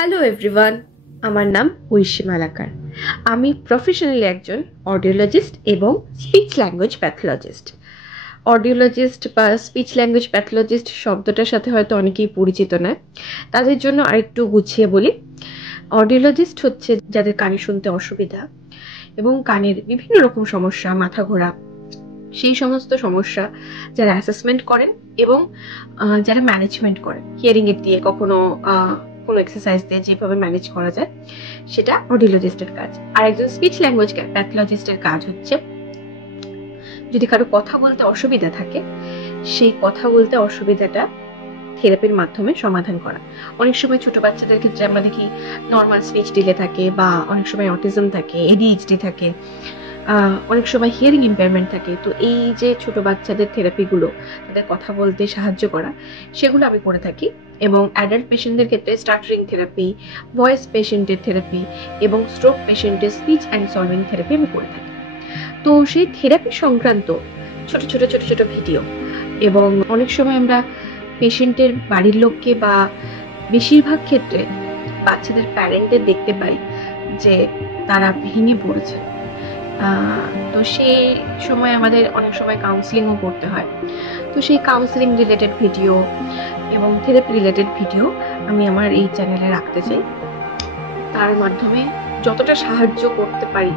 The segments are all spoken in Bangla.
হ্যালো এভরিওয়ান, আমার নাম ঐশী মালাকার। আমি প্রফেশনালি একজন অডিওলজিস্ট এবং স্পিচ ল্যাঙ্গুয়েজ প্যাথোলজিস্ট। অডিওলজিস্ট বা স্পিচ ল্যাঙ্গুয়েজ প্যাথোলজিস্ট শব্দটার সাথে হয়তো অনেকেই পরিচিত নয়, তাদের জন্য আরেকটু গুছিয়ে বলি। অডিওলজিস্ট হচ্ছে যাদের কানে শুনতে অসুবিধা এবং কানের বিভিন্ন রকম সমস্যা, মাথা ঘোরা, সেই সমস্ত সমস্যা যারা অ্যাসেসমেন্ট করেন এবং যারা ম্যানেজমেন্ট করেন, হিয়ারিং এর দিয়ে কখনো কোনো এক্সারসাইজ দিয়ে যেভাবে ম্যানেজ করা যায়, সেটা অডিওলজিস্টের কাজ। আর একজন স্পিচ ল্যাঙ্গুয়েজ প্যাথোলজিস্টের কাজ হচ্ছে যদি কারো কথা বলতে অসুবিধা থাকে, সেই কথা বলতে অসুবিধাটা থেরাপির মাধ্যমে সমাধান করা। অনেক সময় ছোট বাচ্চাদের ক্ষেত্রে আমরা দেখি নর্মাল স্পিচ ডিলে থাকে, বা অনেক সময় অটিজম থাকে, এডিএইচডি থাকে, অনেক সময় হিয়ারিং ইম্পেয়ারমেন্ট থাকে। তো এই যে ছোট বাচ্চাদের থেরাপিগুলো, তাদের কথা বলতে সাহায্য করা, সেগুলো আমি করে থাকি। এবং অ্যাডাল্ট পেশেন্টদের ক্ষেত্রে স্টাটারিং থেরাপি, ভয়েস পেশেন্টের থেরাপি এবং স্ট্রোক পেশেন্টের স্পিচ অ্যান্ড সলভিং থেরাপি আমি করে থাকি। তো সেই থেরাপি সংক্রান্ত ছোট ছোট ছোট ছোট ভিডিও, এবং অনেক সময় আমরা পেশেন্টের বাড়ির লোককে বা বেশিরভাগ ক্ষেত্রে বাচ্চাদের প্যারেন্টদের দেখতে পাই যে তারা ভেঙে পড়েছে। তো সেই সময় আমাদের অনেক সময় কাউন্সিলিংও করতে হয়। তো সেই কাউন্সিলিং রিলেটেড ভিডিও এবং থেরাপি রিলেটেড ভিডিও আমি আমার এই চ্যানেলে রাখতে চাই। তার মাধ্যমে যতটা সাহায্য করতে পারি,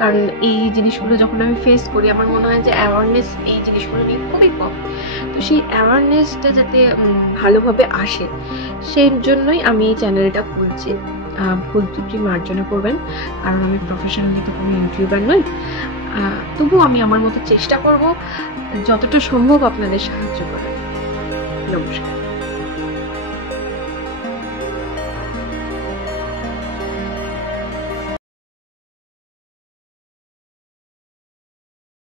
কারণ এই জিনিসগুলো যখন আমি ফেস করি, আমার মনে হয় যে অ্যাওয়ারনেস এই জিনিসগুলো নিয়ে খুবই কম। তো সেই অ্যাওয়ারনেসটা যাতে ভালোভাবে আসে, সেই জন্যই আমি এই চ্যানেলটা খুলছি। ভুল ত্রুটি মার্জনা করবেন, কারণ আমি প্রফেশনালি তো কোনো ইউটিউবার নই। তবুও আমি আমার মতো চেষ্টা করব যতটা সম্ভব আপনাদের সাহায্য করার। নমস্কার।